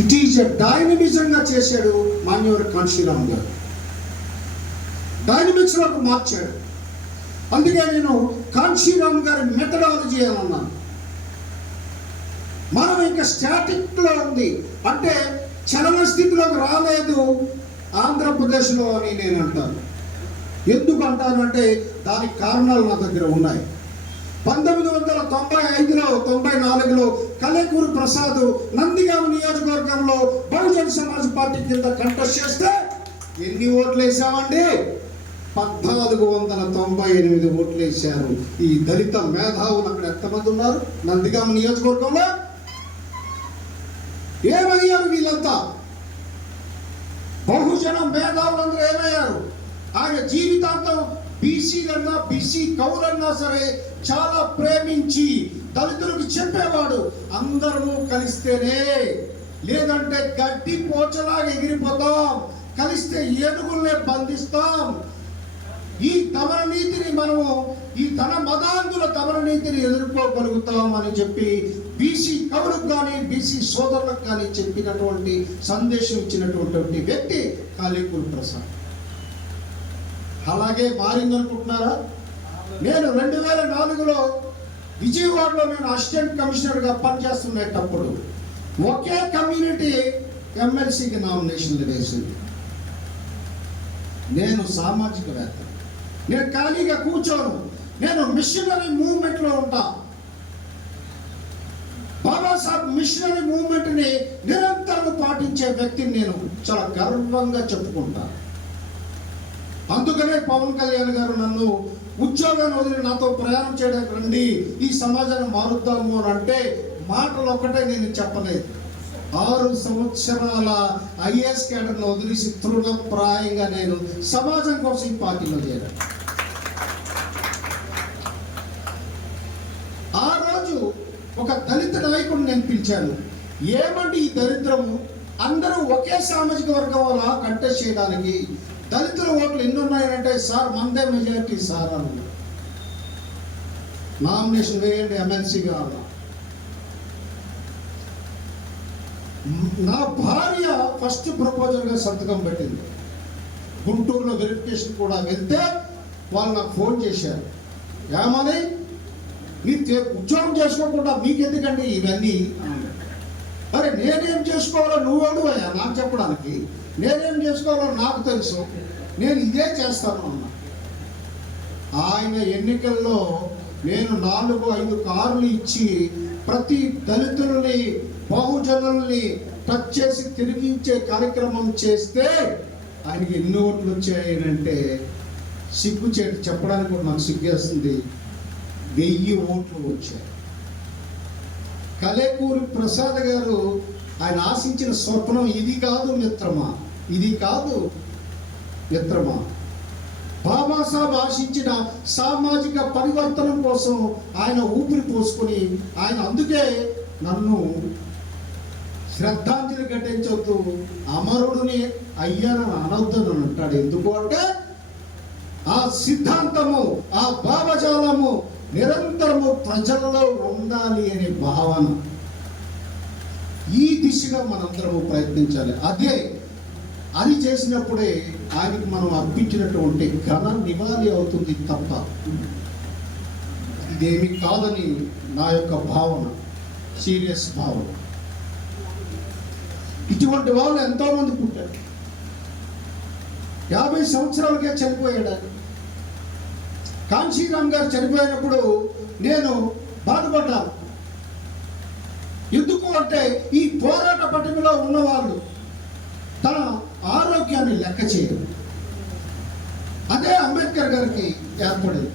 It is a డైనమిజంగా చేశాడు మాన్యవర్ కాంశీరామ్ గారు. డైనమిక్స్లోకి మార్చాడు. అందుకే నేను కాంశీరామ్ గారి మెథడాలజీ అని అన్నాను. మనం ఇంకా స్టాటిక్లో ఉంది అంటే చలన స్థితిలోకి రాలేదు ఆంధ్రప్రదేశ్లో అని నేను అంటాను. ఎందుకు అంటానంటే దానికి కారణాలు నా దగ్గర ఉన్నాయి. 1995లో 94లో కలేకూరి ప్రసాద్ నందిగామ నియోజకవర్గంలో బహుజన్ సమాజ్ పార్టీ కింద కంటెస్ట్ చేస్తే ఎన్ని ఓట్లు వేసామండి? 1498 ఓట్లు వేశారు. ఈ దళిత మేధావులు అక్కడ ఎంతమంది ఉన్నారు నందిగామ నియోజకవర్గంలో? ఏమయ్యారు వీళ్ళంతా? బహుజన మేధావులందరూ ఏమయ్యారు? ఆయన జీవితాంతం బీసీలన్నా బీసీ కౌలన్నా సరే చాలా ప్రేమించి దళితులకు చెప్పేవాడు, అందరము కలిస్తేనే, లేదంటే గడ్డి పోచలాగా ఎగిరిపోతాం, కలిస్తే ఏనుగుల్నే బంధిస్తాం, ఈ తమర నీతిని మనము ఈ తన మదాంధుల తమర నీతిని ఎదుర్కోగలుగుతాం అని చెప్పి బీసీ కవులకు కానీ బీసీ సోదరులకు కానీ చెప్పినటువంటి సందేశం ఇచ్చినటువంటి వ్యక్తి కాళీకూరి ప్రసాద్. అలాగే మారిందనుకుంటున్నారా? నేను 2004లో విజయవాడలో నేను అసిస్టెంట్ కమిషనర్గా పనిచేస్తున్నప్పుడు ఒకే కమ్యూనిటీ ఎమ్మెల్సీకి నామినేషన్లు వేసింది. నేను సామాజికవేత్త, నేను ఖాళీగా కూర్చోను, నేను మిషనరీ మూవ్మెంట్లో ఉంటా. బాబాసాహెబ్ మిషనరీ మూవ్మెంట్ని నిరంతరం పాటించే వ్యక్తిని నేను చాలా గర్వంగా చెప్పుకుంటాను. అందుకనే పవన్ కళ్యాణ్ గారు నన్ను ఉద్యోగాన్ని వదిలి నాతో ప్రయాణం చేయడానికి రండి, ఈ సమాజాన్ని మారుద్దాము అని అంటే మాటలు ఒకటే నేను చెప్పలేదు. 6 సంవత్సరాల ఐఏఎస్ క్యాడర్ను వదిలేసి తృణప్రాయంగా నేను సమాజం కోసం ఈ పార్టీలో చేరాను. ఆ రోజు ఒక దళిత నాయకుడు నేను పిలిచాను. ఏమంటే ఈ దరిద్రము, అందరూ ఒకే సామాజిక వర్గం వల్ల కంటెస్ట్ చేయడానికి దళితుల ఓట్లు ఎన్ని ఉన్నాయంటే, సార్ మందే మెజారిటీ సార్ అన్న, నామినేషన్ వేయండి ఎమ్మెల్సీగా అన్నా. నా భార్య ఫస్ట్ ప్రపోజల్గా సంతకం పెట్టింది. గుంటూరులో వెరిఫికేషన్ కూడా వెళ్తే వాళ్ళు నాకు ఫోన్ చేశారు, ఏమని, మీరు ఉద్యోగం చేసుకోకుండా మీకెందుకండి ఇవన్నీ? అరే నేనేం చేసుకోవాలో నువ్వు అడుగుయా నాకు చెప్పడానికి, నేనేం చేసుకోవాలో నాకు తెలుసు, నేను ఇదే చేస్తాను అన్నా. ఆయన ఎన్నికల్లో నేను 4-5 కార్లు ఇచ్చి ప్రతి దళితుల్ని బహుజనుల్ని టచ్ చేసి తిరిగించే కార్యక్రమం చేస్తే ఆయనకి ఎన్ని ఓట్లు వచ్చాయనంటే సిగ్గు చెప్పడానికి కూడా నాకు సిగ్గేస్తుంది. 1000 ఓట్లు వచ్చాయి. కలేకూరి ప్రసాద్ గారు ఆయన ఆశించిన స్వప్నం ఇది కాదు మిత్రమా, ఇది కాదు మిత్రమా. బాబాసాహెబ్ ఆశించిన సామాజిక పరివర్తనం కోసం ఆయన ఊపిరి పోసుకొని ఆయన అందుకే నన్ను శ్రద్ధాంజలి ఘటించొద్దు, అమరుడిని అయ్యానని అనొద్దని అంటాడు. ఎందుకు అంటే ఆ సిద్ధాంతము, ఆ భావజాలము నిరంతరము ప్రజలలో ఉండాలి అనే భావన. ఈ దిశగా మనందరము ప్రయత్నించాలి. అది చేసినప్పుడే ఆయనకి మనం అర్పించినటువంటి ఘన నివాళి అవుతుంది తప్ప ఇదేమి కాదని నా యొక్క భావన, సీరియస్ భావన. ఇటువంటి వాళ్ళు ఎంతోమంది పుట్టారు. 50 సంవత్సరాలకే చనిపోయాడు. కాంశీరామ్ గారు చనిపోయినప్పుడు నేను బాధపడ్డాను. ఎందుకు అంటే ఈ పోరాట పటిమలో ఉన్నవాళ్ళు తన ఆరోగ్యాన్ని లెక్క చేయరు. అదే అంబేద్కర్ గారికి ఏర్పడేది.